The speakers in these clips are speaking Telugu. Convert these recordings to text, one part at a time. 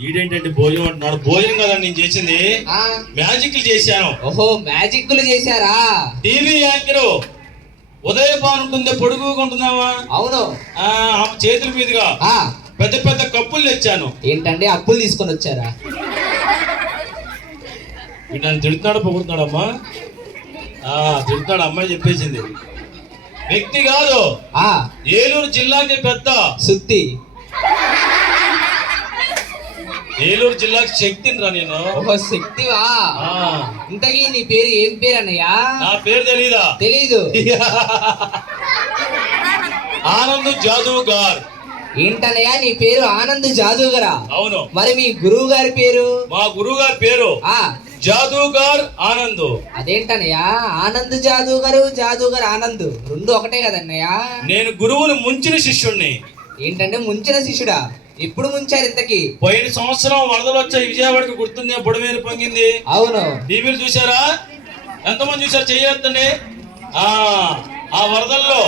ఈడేంటంటే భోజనం అంటున్నాడు. భోజనం కదా నేను చేసింది, ఆ మ్యాజిక్లు చేశాను. ఓహో మ్యాజిక్లు చేశారా? టీవీ యాంకర్ ఉదయభాను ఉంటుంది, పొడుగుగా ఉంటున్నావా? అవును. ఆమె చేతుల మీదుగా ఆ పెద్ద పెద్ద కప్పులు తెచ్చాను. ఏంటండి అప్పులు తీసుకొని వచ్చారా? వీడు నన్ను తిడుతున్నాడు, పొగుడుతున్నాడమ్మా? తిడుతున్నాడు, అమ్మాయి చెప్పేసింది. వ్యక్తి కాదు, ఆ ఏలూరు జిల్లాకి పెద్ద సుత్తి. ఏలూరు జిల్లాకి శక్తిని రా నేను. ఓహో శక్తివా? ఆ, ఇంతకీ నీ పేరు ఏం పేరు అన్నయ్యా? నా పేరు తెలీదా? తెలీదు. ఆనంద్ జాదూగార్. ఏంటన్నయ్యా నీ పేరు ఆనంద్ జాదూగరా? అవును. మరి మీ గురువు గారి పేరు? మా గురువు గారి పేరు ఆ జాదూగార్ ఆనంద్. అదేంటన్నయ్యా ఆనంద్ జాదూగరు జాదూగర్ ఆనంద్ రెండు ఒకటే కదన్నయ్యా? నేను గురువుని ముంచిన శిష్యుణ్ణి. ఏంటంటే ముంచిన శిష్యుడా? ఎప్పుడు ముంచారు ఇంతకి? పోయిన సంవత్సరం వరదలు వచ్చాయి విజయవాడకి, గుర్తుంది? బుడమేరు పొంగింది. అవును. టీవీలు చూసారా? ఎంతమంది చూసారు? చెయ్యొద్దండి. ఆ వరదల్లో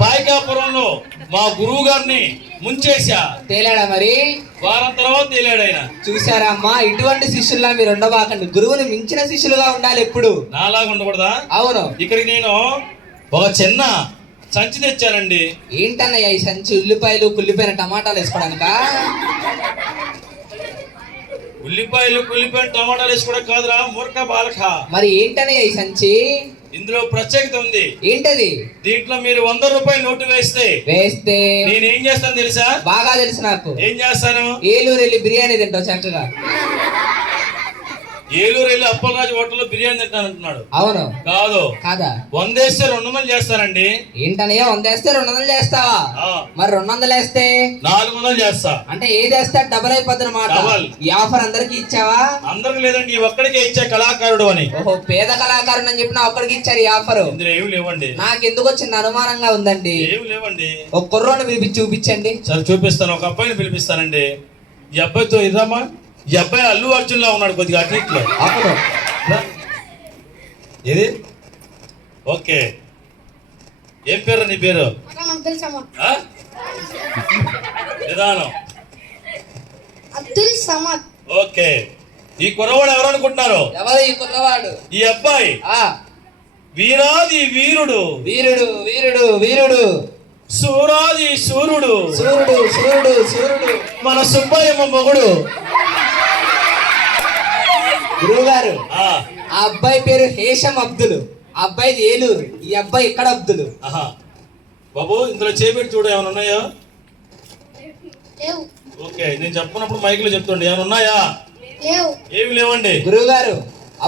పాయకాపురంలో మా గురువు గారిని ముంచేశా. తేలాడా మరి? వారం తర్వాత తేలాడు ఆయన. చూసారా అమ్మా, ఇటువంటి శిష్యుల్లా మీరు ఉండబాకండి. గురువుని మించిన శిష్యులుగా ఉండాలి ఎప్పుడు. నాలాగా ఉండకూడదా? అవును. ఇక్కడికి నేను ఒక చిన్న సంచి తెచ్చానండి. ఏంటన్నయ్య ఈ సంచి? ఉల్లిపాయలు కుళ్ళిపోయిన టమాటాలు వేసుకోవడానికా? ఉల్లిపాయలు కుల్లిపాయలు టమాటాలు వేసుకోవడం కాదురా మూర్ఖ బాలక. మరి ఏంటన్నయ్య ఈ సంచి? ఇందులో ప్రత్యేకత ఉంది. ఏంటది? దీంట్లో మీరు 100 రూపాయల నోటు వేస్తే నేనేం చేస్తాను తెలుసా? బాగా తెలుసు నాకు. ఏం చేస్తాను? ఏలూరు వెళ్ళి బిర్యానీ తింటావు చక్కగా. ఏలూరు వెళ్ళి అప్పలరాజు హోటల్లో బిర్యానీ తింటాను అంటున్నాడు. అవును. కాదు. కాదా? 100 వేస్తే 200 చేస్తానండి. ఏంటనయ్యా 100 వేస్తే 200 చేస్తావా? మరి 200 వేస్తే 400 చేస్తా. అంటే ఏది వేస్తే డబల్ అయిపోద్ది అన్నమాట. ఈ ఆఫర్ అందరికి ఇచ్చావా? అందరికి లేదండి, ఈ ఒక్కడికే ఇచ్చా, కళాకారుడు అని. ఓహో పేద కళాకారుడు అని చెప్పి నా ఒక్కడికి ఇచ్చారు ఈ ఆఫర్. ఇందులో ఏమి లేవండి. నాకు ఎందుకు వచ్చింది అనుమానంగా ఉందండి. ఏమి లేవండి. ఒక కుర్రోని పిలిపించి చూపించండి. సరే చూపిస్తాను. ఒక అబ్బాయిని పిలిపిస్తానండి. ఈ అబ్బాయితో ఇద్దామా? ఈ అబ్బాయి అల్లు అర్జున్ లా ఉన్నాడు కొద్దిగా అట్లీట్లో. అవును. ఏది? ఓకే. ఏం పేరు నీ పేరు? నిదానం. అబ్దుల్ సమద్. ఓకే. ఈ కుర్రవాడు ఎవరు అనుకుంటున్నారు? ఎవరు ఈ కుర్రవాడు? ఈ అబ్బాయి వీరాది వీరుడు. వీరుడు వీరుడు వీరుడు. సూరాది సూర్యుడు. సూర్యుడు సూర్యుడు సూర్యుడు. మన సుబ్బయ్యమ్మ మొగుడు. గురువు గారు ఆ అబ్బాయి పేరు హేషం అబ్దుల్. అబ్బాయిది ఏలూరు. ఈ అబ్బాయి ఇక్కడ అబ్దుల్. బాబు ఇందులో చేపెట్టి చూడు, ఏమైనా ఉన్నాయా? లేవు. ఓకే, నేను చెప్పినప్పుడు మైకులో చెప్తుండే ఏమైనా ఉన్నాయా? లేవు. ఏమి లేవండి. గురువు గారు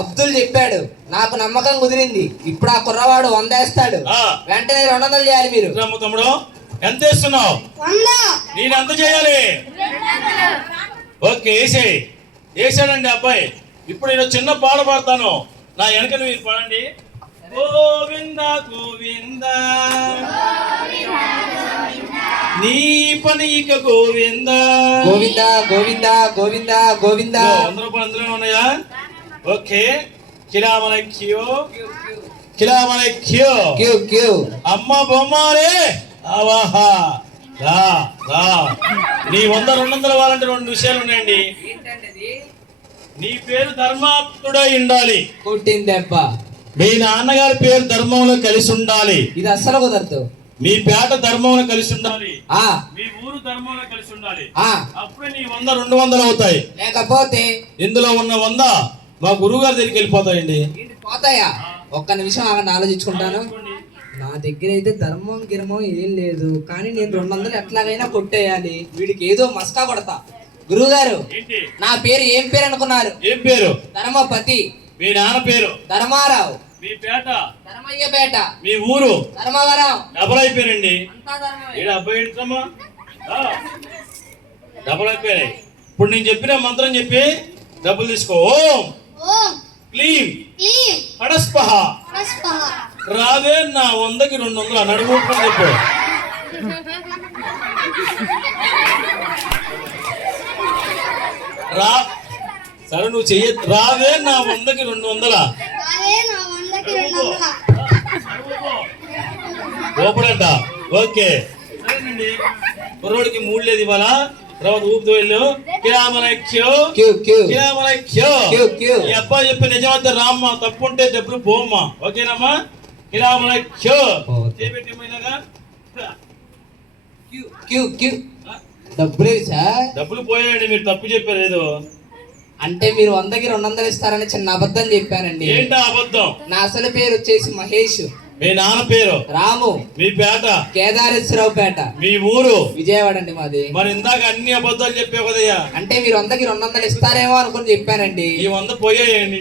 అబ్దుల్ చెప్పాడు, నాకు నమ్మకం కుదిరింది. ఇప్పుడు ఆ కుర్రవాడు 100 వేస్తాడు. వెంటనే 200 చేయాలి మీరు. తమ్ముడు ఎంత వేస్తున్నావు? 100. నేను ఎంత చేయాలి? ఓకే వేసేయి. వేసాడండి అబ్బాయి. ఇప్పుడు నేను చిన్న పాట పాడతాను, నా వెనక మీరు పాడండి. గోవింద గోవింద నీ పని ఇక గోవింద. గోవింద గోవింద గోవింద గోవింద. 100 రూపాయలు అందులో ఉన్నాయా? ఓకే. కిలామల క్యూ కిలామల క్యూ క్యూ క్యూ. అమ్మ బొమ్మారే ఆవాహా. రా రా. నీ 100 200 వాళ్ళంటే 2 విషయాలు ఉన్నాయండి. నీ పేరు ధర్మాప్తుడై ఉండాలి. కొట్టిందెబ్బ. మీ నాన్నగారి పేరు ధర్మంలో కలిసి ఉండాలి. ఇది అస్సలు కుదరదు. మీ పేట ధర్మంలో కలిసి ఉండాలి. మీ ఊరు ధర్మంలో కలిసి ఉండాలి. అప్పుడే నీ 100 200 అవుతాయి. లేకపోతే ఇందులో ఉన్న 100 మా గురువు గారి దగ్గరికి వెళ్ళిపోతాయండి. పోతాయా? ఒక్క నిమిషం ఆగండి, ఆలోచించుకుంటాను. నా దగ్గర అయితే ధర్మం గిర్మం ఏం లేదు, కానీ నేను 200 ఎట్లాగైనా కొట్టేయాలి. వీడికి ఏదో మస్కా కొడతా. గురువు గారు నా పేరు ఏం పేరు అనుకున్నారు? ఏం పేరు? ధర్మపతి. మీ నాన్న పేరు? ధర్మారావు. మీ పేట? ధర్మయ్యపేట. మీ ఊరు? ధర్మవరం. డబల్ అయిపోయారండి. అబ్బాయి డబల్ అయిపోయాయి. ఇప్పుడు నేను చెప్పిన మంత్రం చెప్పి డబ్బులు తీసుకో. ఓం క్లీం హడస్పహ రావే నా 100కి 200 నడుముకొని చెప్పు. రా. సరే నువ్వు చెయ్య. రావే నా 100కి 200. లోపడంట. ఓకే సరేనండి. కుర్రోడికి 3 లేదు ఇవాళ. తర్వాత ఊపుతూ వెళ్ళు కిరామలక్ష్యో క్యూ క్యూ కిరామలక్ష్యో క్యూ క్యూ ఈ అబ్బాయి చెప్పి నిజమైతే రామ్మా తప్పుంటే డబ్బులు పోమ్మా ఓకేనమ్మా కిరామలక్ష్యో చేపెట్టిమైనాగా క్యూ క్యూ క్యూ డబ్బులు సార్ డబ్బులు పోయాయండి మీరు తప్పు చెప్పారు ఏదో అంటే మీరు 100కి 200 ఇస్తారని చిన్న అబద్ధం చెప్పానండి. ఏంటా అబద్ధం? నా అసలు పేరు వచ్చేసి మహేష్. మీ నాన్న పేరు రాము. మీ పేట కేదారేశ్వరరావు పేట. మీ ఊరు విజయవాడ అండి మాది. మరి ఇందాక అన్ని అబద్ధాలు చెప్పావు కదయ్యా. అంటే మీరు 100కి 200 ఇస్తారేమో అనుకుని చెప్పానండి. ఈ 100 పోయాయండి.